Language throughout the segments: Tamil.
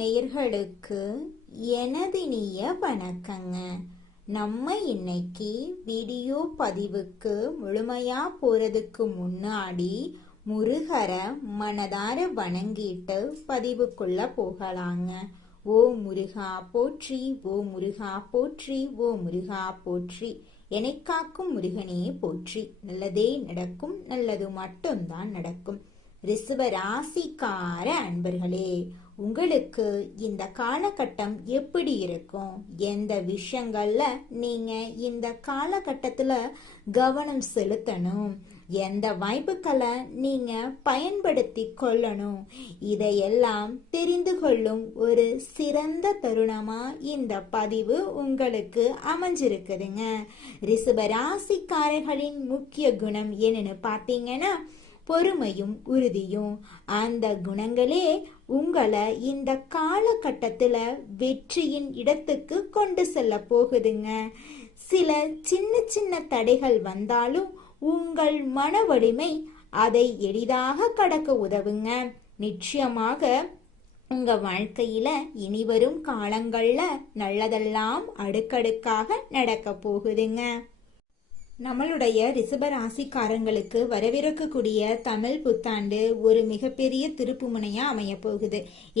நேயர்களுக்கு எனதினிய வணக்கங்க. நம்ம இன்னைக்கு வீடியோ பதிவுக்கு முழுமையா போறதுக்கு முன்னாடி முருகரை மனதார வணங்கிட்டு பதிவுக்குள்ள போகலாங்க. ஓ முருகா போற்றி, ஓ முருகா போற்றி, ஓ முருகா போற்றி, என்னை காக்கும் முருகனே போற்றி. நல்லதே நடக்கும், நல்லது மட்டும்தான் நடக்கும். ரிஷப ராசிக்கார அன்பர்களே, உங்களுக்கு இந்த காலகட்டம் எப்படி இருக்கும்? எந்த விஷயங்கள்ல நீங்க இந்த காலகட்டத்துல கவனம் செலுத்தணும்? எந்த வாய்ப்புகளை நீங்க பயன்படுத்தி கொள்ளணும்? இதையெல்லாம் தெரிந்து கொள்ளும் ஒரு சிறந்த தருணமா இந்த பதிவு உங்களுக்கு அமைஞ்சிருக்குதுங்க. ரிஷப ராசிக்காரர்களின் முக்கிய குணம் என்னன்னு பார்த்தீங்கன்னா பொறுமையும் உறுதியும். அந்த குணங்களே உங்களை இந்த காலகட்டத்துல வெற்றியின் இடத்துக்கு கொண்டு செல்ல போகுதுங்க. சில சின்ன சின்ன தடைகள் வந்தாலும் உங்கள் மன வலிமை அதை எளிதாக கடக்க உதவுங்க. நிச்சயமாக உங்க வாழ்க்கையில இனிவரும் காலங்கள்ல நல்லதெல்லாம் அடுக்கடுக்காக நடக்க போகுதுங்க. நம்மளுடைய ரிஷப ராசிக்காரங்களுக்கு வரவிருக்கக்கூடிய தமிழ் புத்தாண்டு ஒரு மிகப்பெரிய திருப்புமுனையா அமைய போகுது.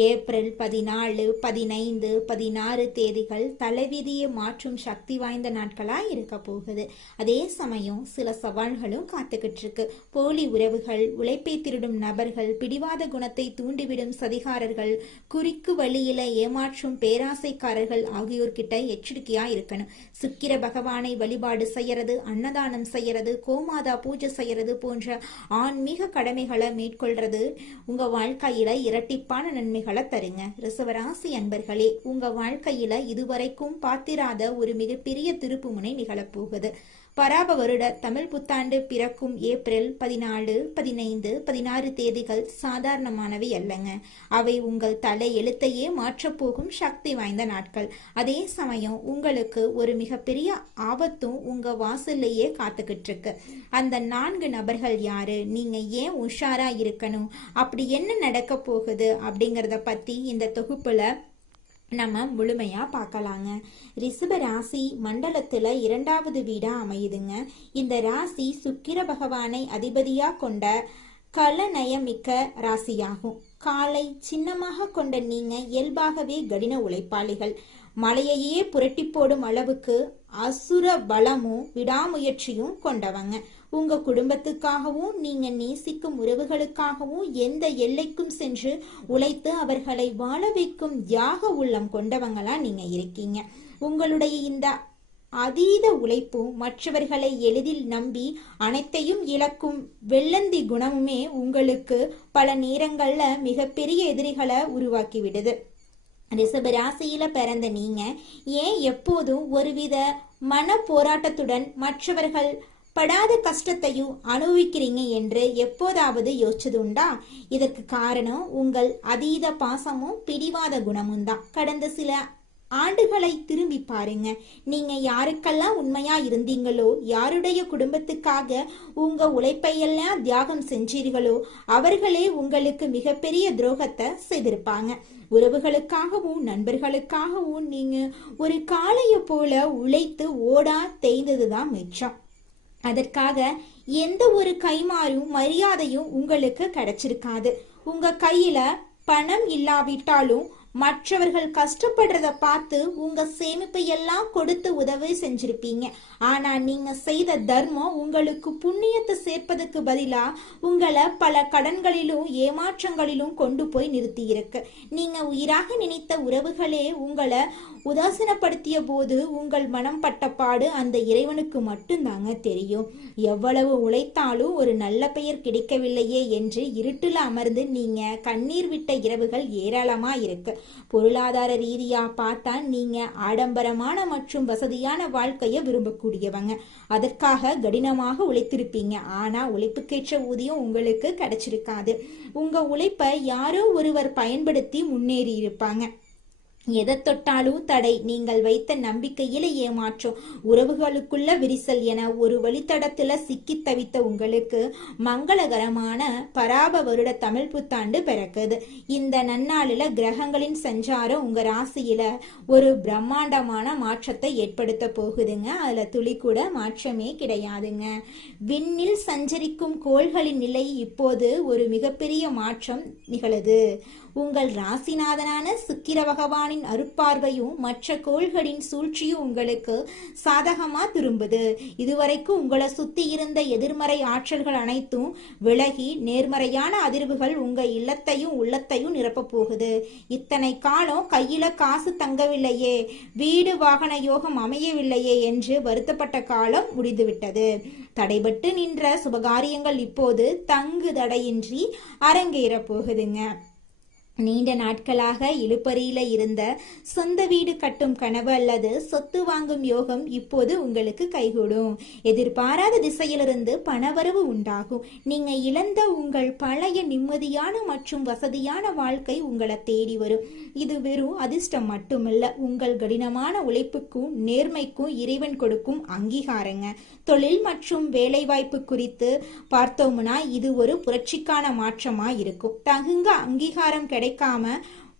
ஏப்ரல் 14, 15, 16 தேதிகள் தலைவிதியை மாற்றும் சக்தி வாய்ந்த நாட்களா இருக்க போகுது. அதே சமயம் சில சவால்களும் காத்துக்கிட்டு இருக்கு. போலி உறவுகள், உழைப்பை திருடும் நபர்கள், பிடிவாத குணத்தை தூண்டிவிடும் சதிகாரர்கள், குறிக்கு வழியில ஏமாற்றும் பேராசைக்காரர்கள் ஆகியோர்கிட்ட எச்சரிக்கையா இருக்கணும். சுக்கிர பகவானை வழிபாடு செய்யறது, அன்னதானம் செய்யறது, கோமாதா பூஜை செய்யறது போன்ற ஆன்மீக கடமைகளை மேற்கொள்றது உங்க வாழ்க்கையில இரட்டிப்பான நன்மைகளை தருங்க. ரிஷபராசி அன்பர்களே, உங்க வாழ்க்கையில இதுவரைக்கும் பார்த்திராத ஒரு மிகப்பெரிய திருப்புமுனை நிகழப்போகுது. பராப வருட தமிழ் புத்தாண்டு பிறக்கும் ஏப்ரல் 14, 15, 16 தேதிகள் சாதாரணமானவை அல்லங்க. அவை உங்கள் தலை எழுத்தையே மாற்றப்போகும் சக்தி வாய்ந்த நாட்கள். அதே சமயம் உங்களுக்கு ஒரு மிகப்பெரிய ஆபத்தும் உங்க வாசல்லையே காத்துக்கிட்டு இருக்கு. அந்த 4 நபர்கள் யாரு? நீங்க ஏன் உஷாரா இருக்கணும்? அப்படி என்ன நடக்க போகுது அப்படிங்கறத பத்தி இந்த தொகுப்புல நம்ம முழுமையா பார்க்கலாங்க. ரிஷப ராசி மண்டலத்துல 2வது வீடா அமையுதுங்க. இந்த ராசி சுக்கிர பகவானை அதிபதியா கொண்ட கலநயமிக்க ராசியாகும். காலை சின்னமாக கொண்ட நீங்க இயல்பாகவே கடின உழைப்பாளிகள். மலையையே புரட்டி போடும் அளவுக்கு அசுர பலமும் விடாமுயற்சியும் கொண்டவங்க. உங்க குடும்பத்துக்காகவும் நீங்க நேசிக்கும் உறவுகளுக்காகவும் எந்த எல்லைக்கும் சென்று உழைத்து அவர்களை வாழ வைக்கும் தியாக உள்ளம் கொண்டவங்களா நீங்க இருக்கீங்க. உங்களுடைய இந்த அதீத உழைப்பும் மற்றவர்களை எளிதில் நம்பி அனைத்தையும் இழக்கும் வெள்ளந்தி குணமுமே உங்களுக்கு பல நேரங்கள்ல மிகப்பெரிய எதிரிகளை உருவாக்கி விடுது. ரிஷப ராசியில பிறந்த நீங்க ஏன் எப்போதும் ஒருவித மன போராட்டத்துடன் மற்றவர்கள் படாத கஷ்டத்தையும் அனுபவிக்கிறீங்க என்று எப்போதாவது யோசிச்சது உண்டா? இதற்கு காரணம் உங்கள் அதீத பாசமும் பிடிவாத குணமும் தான். கடந்த சில ஆண்டுகளை திரும்பி பாருங்க. நீங்க யாருக்கெல்லாம் உண்மையா இருந்தீங்களோ, யாருடைய குடும்பத்துக்காக உங்க உழைப்பையெல்லாம் தியாகம் செஞ்சீர்களோ அவர்களே உங்களுக்கு மிகப்பெரிய துரோகத்தை செய்திருப்பாங்க. உறவுகளுக்காகவும் நண்பர்களுக்காகவும் நீங்க ஒரு காளைய போல உழைத்து ஓடா தேய்ந்ததுதான் மிச்சம். அதற்காக எந்த ஒரு கைமாறும் மரியாதையும் உங்களுக்கு கிடைச்சிருக்காது. உங்க கையில பணம் இல்லாவிட்டாலும் மற்றவர்கள் கஷ்டப்படுறத பார்த்து உங்க சேமிப்பை எல்லாம் கொடுத்து உதவி செஞ்சிருப்பீங்க. ஆனா நீங்க செய்த தர்மம் உங்களுக்கு புண்ணியத்தை சேர்ப்பதற்கு பதிலா உங்களை பல கடன்களிலும் ஏமாற்றங்களிலும் கொண்டு போய் நிறுத்தி இருக்கு. நீங்க உயிராக நினைத்த உறவுகளே உங்களை உதாசீனப்படுத்திய போது உங்கள் மனம் பட்ட பாடு அந்த இறைவனுக்கு மட்டும்தாங்க தெரியும். எவ்வளவு உழைத்தாலும் ஒரு நல்ல பெயர் கிடைக்கவில்லையே என்று இருட்டுல அமர்ந்து நீங்க கண்ணீர் விட்ட இரவுகள் ஏராளமா இருக்கு. பொருளாதார ரீதியா பார்த்தா நீங்க ஆடம்பரமான மற்றும் வசதியான வாழ்க்கையை விரும்பக்கூடியவங்க. அதற்காக கடினமாக உழைத்திருப்பீங்க. ஆனா உழைப்புக்கேற்ற ஊதியம் உங்களுக்கு கிடைச்சிருக்காது. உங்க உழைப்பை யாரோ ஒருவர் பயன்படுத்தி முன்னேறி இருப்பாங்க. எதை தொட்டாலும் தடை, நீங்கள் வைத்த நம்பிக்கையில ஏமாற்றம், உறவுகளுக்குள்ள விரிசல் என ஒரு வழித்தடத்துல சிக்கி தவித்த உங்களுக்கு மங்களகரமான பராப வருட தமிழ் புத்தாண்டு பிறக்குது. இந்த நன்னாளில கிரகங்களின் சஞ்சாரம் உங்க ராசியில ஒரு பிரம்மாண்டமான மாற்றத்தை ஏற்படுத்த போகுதுங்க. அதுல துளி கூட மாற்றமே கிடையாதுங்க. விண்ணில் சஞ்சரிக்கும் கோள்களின் நிலை இப்போது ஒரு மிகப்பெரிய மாற்றம் நிகழுது. உங்கள் ராசிநாதனான சுக்கிர பகவானின் அருட்பார்வையும் மற்ற கோள்களின் சூழ்ச்சியும் உங்களுக்கு சாதகமா திரும்புது. இதுவரைக்கும் உங்களை சுத்தி இருந்த எதிர்மறை ஆற்றல்கள் அனைத்தும் விலகி நேர்மறையான அதிர்வுகள் உங்க இல்லத்தையும் உள்ளத்தையும் நிரப்ப போகுது. இத்தனை காலம் கையில காசு தங்கவில்லையே, வீடு வாகன யோகம் அமையவில்லையே என்று வருத்தப்பட்ட காலம் முடிந்துவிட்டது. தடைபட்டு நின்ற சுபகாரியங்கள் இப்போது தங்கு தடையின்றி அரங்கேற போகுதுங்க. நீண்ட நாட்களாக இழுபறியில இருந்த சொந்த வீடு கட்டும் கனவு அல்லது சொத்து வாங்கும் யோகம் இப்போது உங்களுக்கு கைகூடும். எதிர்பாராத திசையிலிருந்து பணவரவு உண்டாகும். நீங்க இழந்த உங்கள் பழைய நிம்மதியான மற்றும் வசதியான வாழ்க்கை உங்களை தேடி வரும். இது வெறும் அதிர்ஷ்டம் மட்டுமல்ல, உங்கள் கடினமான உழைப்புக்கும் நேர்மைக்கும் இறைவன் கொடுக்கும் அங்கீகாரங்க. தொழில் மற்றும் வேலைவாய்ப்பு குறித்து பார்த்தோம்னா இது ஒரு புரட்சிக்கான மாற்றமா இருக்கும். தகுந்த அங்கீகாரம் கிடைக்காம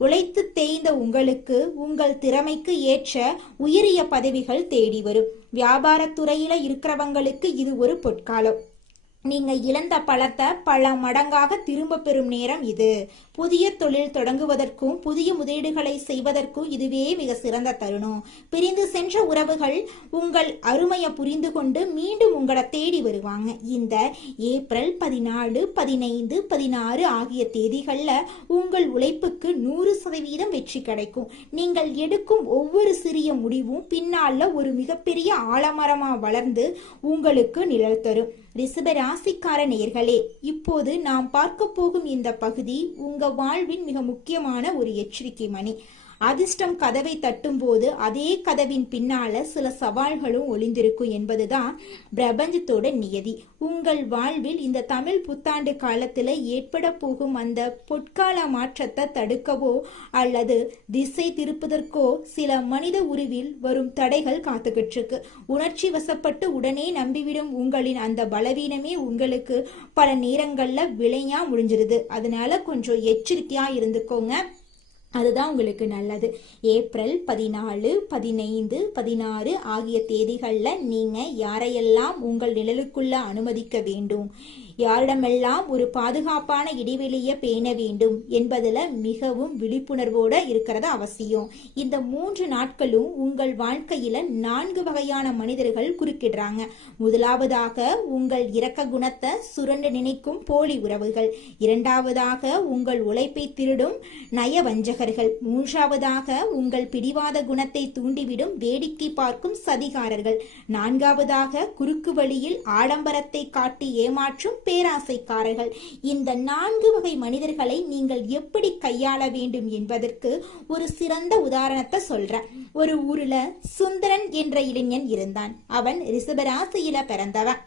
உழைத்து தேய்ந்த உங்களுக்கு உங்கள் திறமைக்கு ஏற்ற உயரிய பதவிகள் தேடி வரும். வியாபாரத்துறையில இருக்கிறவங்களுக்கு இது ஒரு பொற்காலம். நீங்க இழந்த பலத்தை பல மடங்காக திரும்ப பெறும் நேரம் இது. புதிய தொழில் தொடங்குவதற்கும் புதிய முதலீடுகளை செய்வதற்கும் இதுவே மிக சிறந்த தருணம். பிரிந்து சென்ற உறவுகள் உங்கள் அருமையை புரிந்து கொண்டு மீண்டும் உங்களை தேடி வருவாங்க. இந்த ஏப்ரல் 14, 15, 16 ஆகிய தேதிகள்ல உங்கள் உழைப்புக்கு 100% வெற்றி கிடைக்கும். நீங்கள் எடுக்கும் ஒவ்வொரு சிறிய முடிவும் பின்னால ஒரு மிகப்பெரிய ஆலமரமா வளர்ந்து உங்களுக்கு நிழல் தரும். ரிஷப ராசிக்கார நேயர்களே, இப்போது நாம் பார்க்க போகும் இந்த பகுதி உங்க வாழ்வின் மிக முக்கியமான ஒரு எச்சரிக்கை மணி. அதிர்ஷ்டம் கதவை தட்டும் போது அதே கதவின் பின்னால சில சவால்களும் ஒளிந்திருக்கும் என்பதுதான் பிரபஞ்சத்தோட நியதி. உங்கள் வாழ்வில் இந்த தமிழ் புத்தாண்டு காலத்துல ஏற்பட போகும் அந்த பொற்கால மாற்றத்தை தடுக்கவோ அல்லது திசை திருப்பதற்கோ சில மனித உருவில் வரும் தடைகள் காத்துக்கிட்டு இருக்கு. உணர்ச்சி வசப்பட்டு உடனே நம்பிவிடும் உங்களின் அந்த பலவீனமே உங்களுக்கு பல நேரங்கள்ல விளையா முடிஞ்சிருது. அதனால கொஞ்சம் எச்சரிக்கையா இருந்துக்கோங்க, அதுதான் உங்களுக்கு நல்லது. ஏப்ரல் 14, 15, 16 ஆகிய தேதிகளில் நீங்கள் யாரையெல்லாம் உங்கள் நிழலுக்குள்ள அனுமதிக்க வேண்டும், யாரிடமெல்லாம் ஒரு பாதுகாப்பான இடைவெளியை பேண வேண்டும் என்பதில் மிகவும் விழிப்புணர்வோடு இருக்கிறது அவசியம். இந்த 3 நாட்களும் உங்கள் வாழ்க்கையில் 4 வகையான மனிதர்கள் குறுக்கிடுறாங்க. முதலாவதாக உங்கள் இரக்க குணத்தை சுரண்ட நினைக்கும் போலி உறவுகள், இரண்டாவதாக உங்கள் உழைப்பை திருடும் நயவஞ்சகர்கள், மூன்றாவதாக உங்கள் பிடிவாத குணத்தை தூண்டிவிடும் வேடிக்கை பார்க்கும் சதிகாரர்கள், நான்காவதாக குறுக்கு வழியில் ஆடம்பரத்தை காட்டி ஏமாற்றும் பேராசைக்காரர்கள். இந்த 4 வகை மனிதர்களை நீங்கள் எப்படி கையாள வேண்டும் என்பதற்கு ஒரு சிறந்த உதாரணத்தை சொல்றேன். ஒரு ஊர்ல சுந்தரன் என்ற இளைஞன் இருந்தான். அவன் ரிஷபராசியில பிறந்தவன்.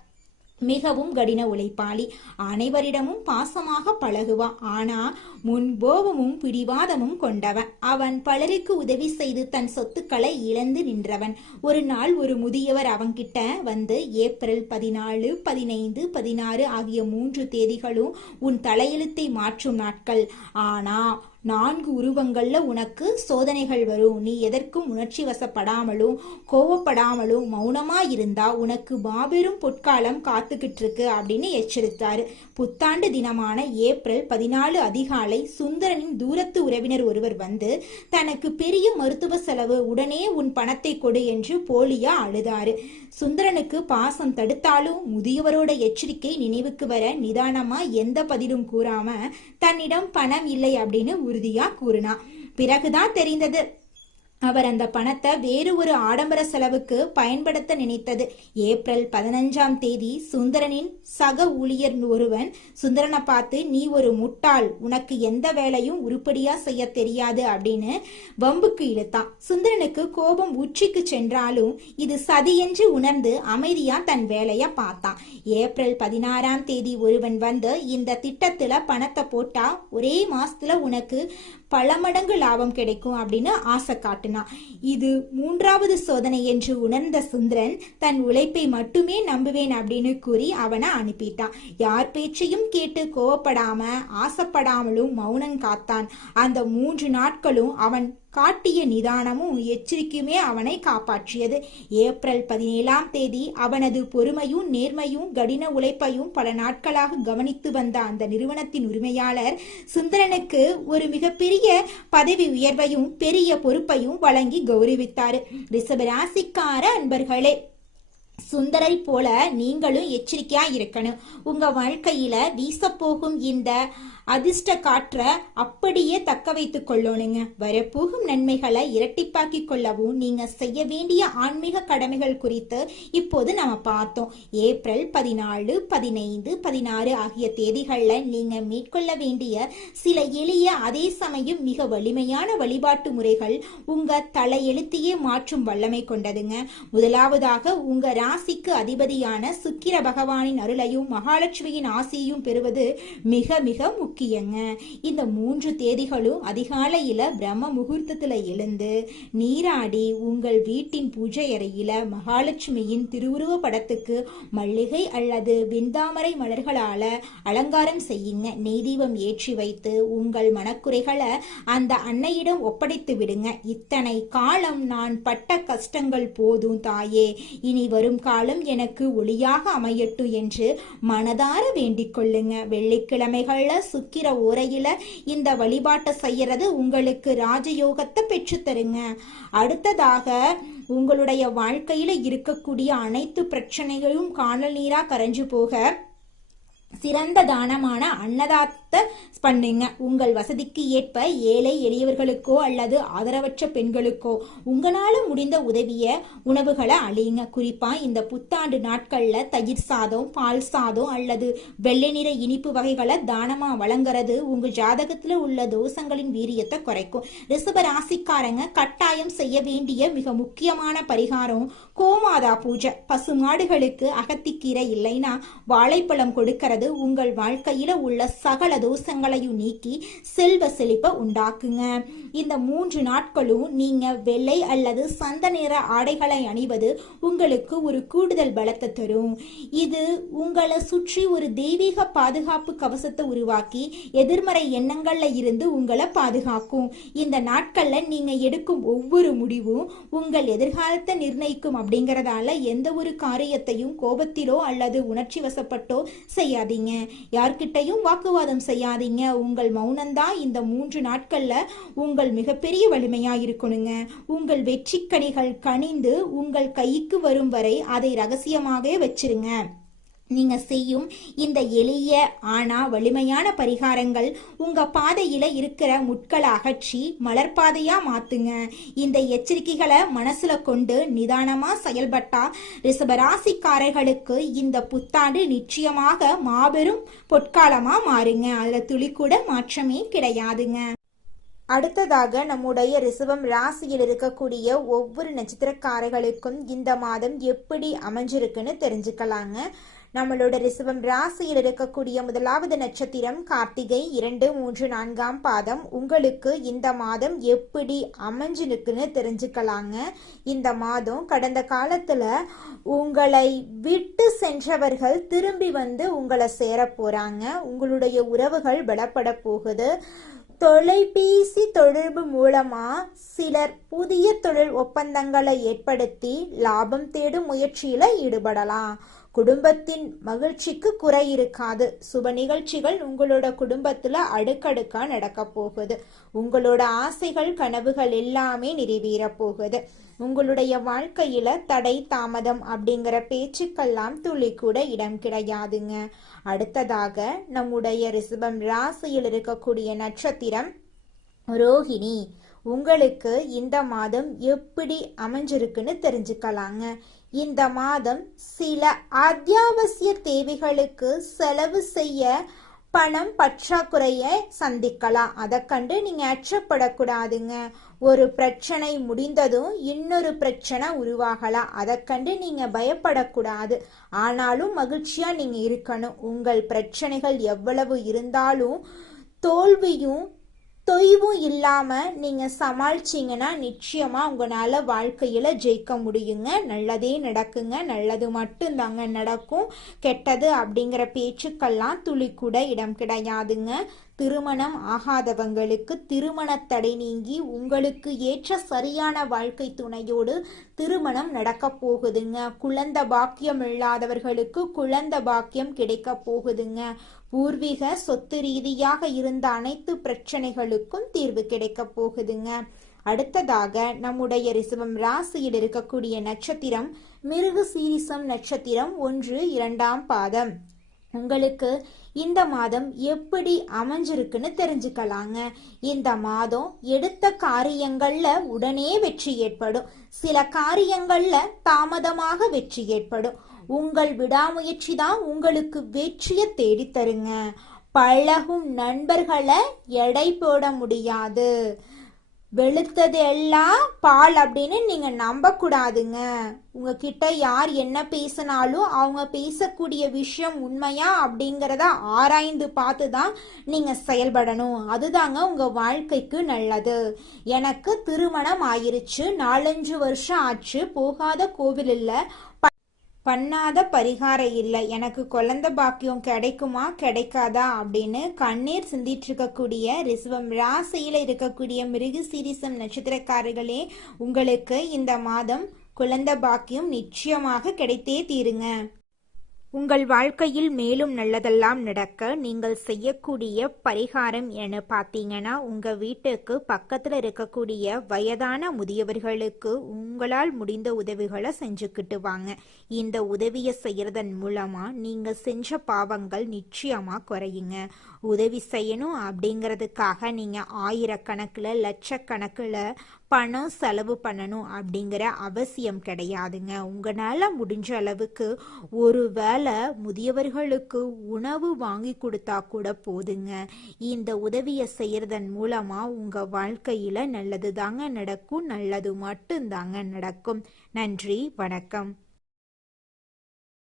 மிகவும் கடின உழைப்பாளி, அனைவரிடமும் பாசமாக பழகுவான். ஆனா முன்போகமும் பிடிவாதமும் கொண்டவன். அவன் பலருக்கு உதவி செய்து தன் சொத்துக்களை இழந்து நின்றவன். ஒரு நாள் ஒரு முதியவர் அவன்கிட்ட வந்து, ஏப்ரல் 14, 15, 16 ஆகிய 3 தேதிகளும் உன் தலையெழுத்தை மாற்றும் நாட்கள். ஆனா 4 உருவங்கள்ல உனக்கு சோதனைகள் வரும். நீ எதற்கும் உணர்ச்சி வசப்படாமலும் கோவப்படாமலும் மௌனமா இருந்தா உனக்கு மாபெரும் பொற்காலம் காத்துக்கிட்டு இருக்கு அப்படின்னு எச்சரித்தாரு. புத்தாண்டு தினமான ஏப்ரல் 14 அதிகாலை சுந்தரனின் தூரத்து உறவினர் ஒருவர் வந்து தனக்கு பெரிய மருத்துவ செலவு, உடனே உன் பணத்தை கொடு என்று போலியா அழுதாரு. சுந்தரனுக்கு பாசம் தடுத்தாலும் முதியவரோட எச்சரிக்கை நினைவுக்கு வர நிதானமா எந்த பதிலும் கூறாம தன்னிடம் பணம் இல்லை அப்படின்னு உறுதியா கூறினா. பிறகுதான் தெரிந்தது அவர் அந்த பணத்தை வேறு ஒரு ஆடம்பர செலவுக்கு பயன்படுத்த நினைத்தது. ஏப்ரல் 15ஆம் தேதி சுந்தரனின் சக ஊழியர் ஒருவன் சுந்தரனை பார்த்து, நீ ஒரு முட்டாள், உனக்கு எந்த வேலையும் உருப்படியா செய்ய தெரியாது அப்படின்னு வம்புக்கு இழுத்தான். சுந்தரனுக்கு கோபம் உச்சிக்கு சென்றாலும் இது சதி என்று உணர்ந்து அமைதியா தன் வேலைய பார்த்தான். ஏப்ரல் 16ஆம் தேதி ஒருவன் வந்து, இந்த திட்டத்துல பணத்தை போட்டா ஒரே மாசத்துல உனக்கு பல மடங்கு லாபம் கிடைக்கும் அப்படின்னு ஆசை காட்டினான். இது 3வது சோதனை என்று உணர்ந்த சுந்தரன் தன் உழைப்பை மட்டுமே நம்புவேன் அப்படின்னு கூறி அவனை அனுப்பிட்டான். யார் பேச்சையும் கேட்டு கோவப்படாம ஆசைப்படாமலும் மௌனம் காத்தான். அந்த 3 நாட்களும் அவன் காட்டிய நிதானமும் எச்சரிக்கையுமே அவனை காப்பாற்றியது. ஏப்ரல் 17ஆம் தேதி அவனது பொறுமையும் நேர்மையும் கடின உழைப்பையும் பல நாட்களாக கவனித்து வந்த அந்த நிறுவனத்தின் உரிமையாளர் சுந்தரனுக்கு ஒரு மிகப்பெரிய பதவி உயர்வையும் பெரிய பொறுப்பையும் வழங்கி கௌரவித்தார். ரிஷபராசிக்கார அன்பர்களே, சுந்தரை போல நீங்களும் எச்சரிக்கையா இருக்கணும். உங்க வாழ்க்கையில வீசப்போகும் இந்த அதிர்ஷ்ட காற்றை அப்படியே தக்க வைத்துக் கொள்ளணுங்க. வரப்போகும் நன்மைகளை இரட்டிப்பாக்கி கொள்ளவும் நீங்க செய்ய வேண்டிய ஆன்மீக கடமைகள் குறித்து இப்போது நம்ம பார்த்தோம். ஏப்ரல் 14, 15, 16 ஆகிய தேதிகளில் நீங்க மேற்கொள்ள வேண்டிய சில எளிய அதே சமயம் மிக வலிமையான வழிபாட்டு முறைகள் உங்க தலையெழுத்தையே மாற்றும் வல்லமை கொண்டதுங்க. முதலாவதாக, உங்க ராசிக்கு அதிபதியான சுக்கிர பகவானின் அருளையும் மகாலட்சுமியின் ஆசியையும் பெறுவது மிக மிக முக்கியங்க. இந்த 3 தேதிகளும் அதிகாலையில பிரம்ம முகூர்த்தத்துல எழுந்து நீராடி உங்கள் வீட்டின் பூஜை அறையில மகாலட்சுமியின் திருவுருவ படத்துக்கு மல்லிகை அல்லது வெண்தாமரை மலர்களால அலங்காரம் செய்யுங்க. நெய்தீபம் ஏற்றி வைத்து உங்கள் மனக்குறைகளை அந்த அன்னையிடம் ஒப்படைத்து விடுங்க. இத்தனை காலம் நான் பட்ட கஷ்டங்கள் போதும் தாயே, இனி வரும் காலம் எனக்கு ஒளியாக அமையட்டும் என்று மனதார வேண்டிக் கொள்ளுங்க. வெள்ளிக்கிழமைகள்ல சுக்கிர ஓரையில இந்த வழிபாட்டை செய்யறது உங்களுக்கு ராஜயோகத்தை பெற்று தருங்க. அடுத்ததாக, உங்களுடைய வாழ்க்கையில இருக்கக்கூடிய அனைத்து பிரச்சனைகளும் காணல் நீரா கரைஞ்சு போக சிறந்த தானமான அன்னதாத்த பண்ணுங்க. உங்கள் வசதிக்கு ஏற்ப ஏழை எளியவர்களுக்கோ அல்லது ஆதரவற்ற பெண்களுக்கோ உங்களால முடிந்த உதவிய உணவுகளை அழியுங்க. குறிப்பா இந்த புத்தாண்டு நாட்கள்ல தயிர் சாதம், பால் சாதம் அல்லது வெள்ளை நிற இனிப்பு வகைகளை தானமா வழங்குறது உங்க ஜாதகத்துல உள்ள தோஷங்களின் வீரியத்தை குறைக்கும். ரிஷப ராசிக்காரங்க கட்டாயம் செய்ய வேண்டிய மிக முக்கியமான பரிகாரம் கோமாதா பூஜை. பசுமாடுகளுக்கு அகத்திக்கீரை இல்லைன்னா வாழைப்பழம் கொடுக்கிறது உங்கள் வாழ்க்கையில உள்ள சகல தோஷங்களையும் நீக்கி செல்வ செழிப்பை உண்டாக்குங்க. இந்த 3 நாட்களும் நீங்க வெள்ளை அல்லது சந்த நிற ஆடைகளை அணிவது உங்களுக்கு ஒரு கூடுதல் பலத்தை தரும். இது உங்களை சுற்றி ஒரு தெய்வீக பாதுகாப்பு கவசத்தை உருவாக்கி எதிர்மறை எண்ணங்கள்ல இருந்து உங்களை பாதுகாக்கும். இந்த நாட்கள்ல நீங்க எடுக்கும் ஒவ்வொரு முடிவும் உங்கள் எதிர்காலத்தை நிர்ணயிக்கும். அப்படிங்கறதால எந்த ஒரு காரியத்தையும் கோபத்திலோ அல்லது உணர்ச்சி வசப்பட்டோ செய்யாதீங்க. யார்கிட்டையும் வாக்குவாதம் செய்யாதீங்க. உங்கள் மௌனம்தான் இந்த 3 நாட்கள்ல உங்கள் மிகப்பெரிய வலிமையா இருக்கணுங்க. உங்கள் வெற்றி கனிகள் கனிந்து உங்கள் கைக்கு வரும் வரை அதை ரகசியமாகவே வச்சிருங்க. நீங்க செய்யும் இந்த எளிய ஆனா வலிமையான பரிகாரங்கள் உங்க பாதையில இருக்கிற முட்களை அகற்றி மலர்பாதையா மாத்துங்க. இந்த எச்சரிக்கைகளை மனசுல கொண்டு நிதானமா செயல்பட்டா ரிஷபராசிக்காரர்களுக்கு இந்த புத்தாண்டு நிச்சயமாக மாபெரும் பொற்காலமா மாறுங்க. அதுல துளி கூட மாற்றமே கிடையாதுங்க. அடுத்ததாக, நம்முடைய ரிஷபம் ராசியில் இருக்கக்கூடிய ஒவ்வொரு நட்சத்திரக்காரர்களுக்கும் இந்த மாதம் எப்படி அமைஞ்சிருக்குன்னு தெரிஞ்சுக்கலாங்க. நம்மளோட ரிஷபம் ராசியில் இருக்கக்கூடிய முதலாவது நட்சத்திரம் கார்த்திகை 2, 3, 4ஆம் பாதம். உங்களுக்கு இந்த மாதம் எப்படி அமைஞ்சிருக்குன்னு தெரிஞ்சுக்கலாங்க. இந்த மாதம் கடந்த காலத்துல உங்களை விட்டு சென்றவர்கள் திரும்பி வந்து உங்களை சேர போறாங்க. உங்களுடைய உறவுகள் பலப்பட போகுது. தொலைபேசி தொடர்பு மூலமா சிலர் புதிய தொழில் ஒப்பந்தங்களை ஏற்படுத்தி லாபம் தேடும் முயற்சியில ஈடுபடலாம். குடும்பத்தின் மகிழ்ச்சிக்கு குறை இருக்காது. சுப நிகழ்ச்சிகள் உங்களோட குடும்பத்துல அடுக்கடுக்கா நடக்க போகுது. உங்களோட ஆசைகள் கனவுகள் எல்லாமே நிறைவேற போகுது. உங்களுடைய வாழ்க்கையில தடை தாமதம் அப்படிங்கிற பேச்சுக்கெல்லாம் துளி கூட இடம் கிடையாதுங்க. அடுத்ததாக, நம்முடைய ரிஷபம் ராசியில் இருக்கக்கூடிய நட்சத்திரம் ரோஹிணி. உங்களுக்கு இந்த மாதம் எப்படி அமைஞ்சிருக்குன்னு தெரிஞ்சுக்கலாங்க. இந்த மாதம் சில அத்தியாவசிய தேவைகளுக்கு செலவு செய்ய பணம் பற்றாக்குறையை சந்திக்கலாம். அதை கண்டு நீங்க அச்சப்படக்கூடாதுங்க. ஒரு பிரச்சனை முடிந்ததும் இன்னொரு பிரச்சனை உருவாகலாம். அதை கண்டு நீங்க பயப்படக்கூடாது. ஆனாலும் மகிழ்ச்சியா நீங்க இருக்கணும். உங்கள் பிரச்சனைகள் எவ்வளவு இருந்தாலும் தோல்வியும் தொய்வும் இல்லாம நீங்க சமாளிச்சீங்கன்னா நிச்சயமா உங்களால வாழ்க்கையில ஜெயிக்க முடியுங்க. நல்லதே நடக்குங்க. நல்லது மட்டும்தாங்க நடக்கும். கெட்டது அப்படிங்கிற பேச்சுக்கெல்லாம் துளி கூட இடம் கிடையாதுங்க. திருமணம் ஆகாதவங்களுக்கு திருமண தடை நீங்கி உங்களுக்கு ஏற்ற சரியான வாழ்க்கை துணையோடு திருமணம் நடக்க போகுதுங்க. குழந்தை பாக்கியம் இல்லாதவர்களுக்கு குழந்தை பாக்கியம் கிடைக்க போகுதுங்க. பூர்வீக சொத்து ரீதியாக இருந்த அனைத்து பிரச்சனைகளுக்கும் தீர்வு கிடைக்க போகுதுங்க. அடுத்ததாக நம்முடைய ரிஷபம் ராசியில் இருக்கக்கூடிய நட்சத்திரம் மிருகசீரிஷம் நட்சத்திரம் 1, 2ஆம் பாதம். உங்களுக்கு இந்த மாதம் எப்படி அமைஞ்சிருக்குன்னு தெரிஞ்சுக்கலாங்க. இந்த மாதம் எடுத்த காரியங்கள்ல உடனே வெற்றி ஏற்படும். சில காரியங்கள்ல தாமதமாக வெற்றி ஏற்படும். உங்கள் விடாமுயற்சி தான் உங்களுக்கு வெற்றியை தேடி தருங்க. பழகும் நண்பர்களை எடை போட முடியாது. வெளுத்தது எல்லாம் பால் அப்படின்னு நீங்க நம்ப கூடாதுங்க. உங்ககிட்ட யார் என்ன பேசினாலும் அவங்க பேசக்கூடிய விஷயம் உண்மையா அப்படிங்கிறத ஆராய்ந்து பார்த்து தான் நீங்க செயல்படணும். அதுதாங்க உங்க வாழ்க்கைக்கு நல்லது. எனக்கு திருமணம் ஆயிருச்சு, 4-5 வருஷம் ஆச்சு, போகாத கோவில் இல்லை, பண்ணாத பரிகாரம் இல்லை, எனக்கு குழந்தை பாக்கியம் கிடைக்குமா கிடைக்காதா அப்படின்னு கண்ணீர் சிந்திட்டு இருக்கக்கூடிய ரிஷபம் ராசியில இருக்கக்கூடிய மிருகசீரிஷம் நட்சத்திரக்காரர்களே, உங்களுக்கு இந்த மாதம் குழந்தை பாக்கியம் நிச்சயமாக கிடைத்தே தீருங்க. உங்கள் வாழ்க்கையில் மேலும் நல்லதெல்லாம் நடக்க நீங்கள் செய்யக்கூடிய பரிகாரம் என பார்த்தீங்கன்னா, உங்கள் வீட்டுக்கு பக்கத்தில் இருக்கக்கூடிய வயதான முதியவர்களுக்கு உங்களால் முடிந்த உதவிகளை செஞ்சுக்கிட்டு வாங்க. இந்த உதவியை செய்யறதன் மூலமாக நீங்கள் செஞ்ச பாவங்கள் நிச்சயமாக குறையுங்க. உதவி செய்யணும் அப்படிங்கிறதுக்காக நீங்கள் ஆயிரக்கணக்கில் லட்சக்கணக்கில் பணம் செலவு பண்ணணும் அப்படிங்கிற அவசியம் கிடையாதுங்க. உங்களால் முடிஞ்ச அளவுக்கு ஒரு வேளை முதியவர்களுக்கு உணவு வாங்கி கொடுத்தா கூட போதுங்க. இந்த உதவியை செய்யறதன் மூலமாக உங்கள் வாழ்க்கையில் நல்லது தாங்க நடக்கும். நல்லது மட்டும்தாங்க நடக்கும். நன்றி, வணக்கம்.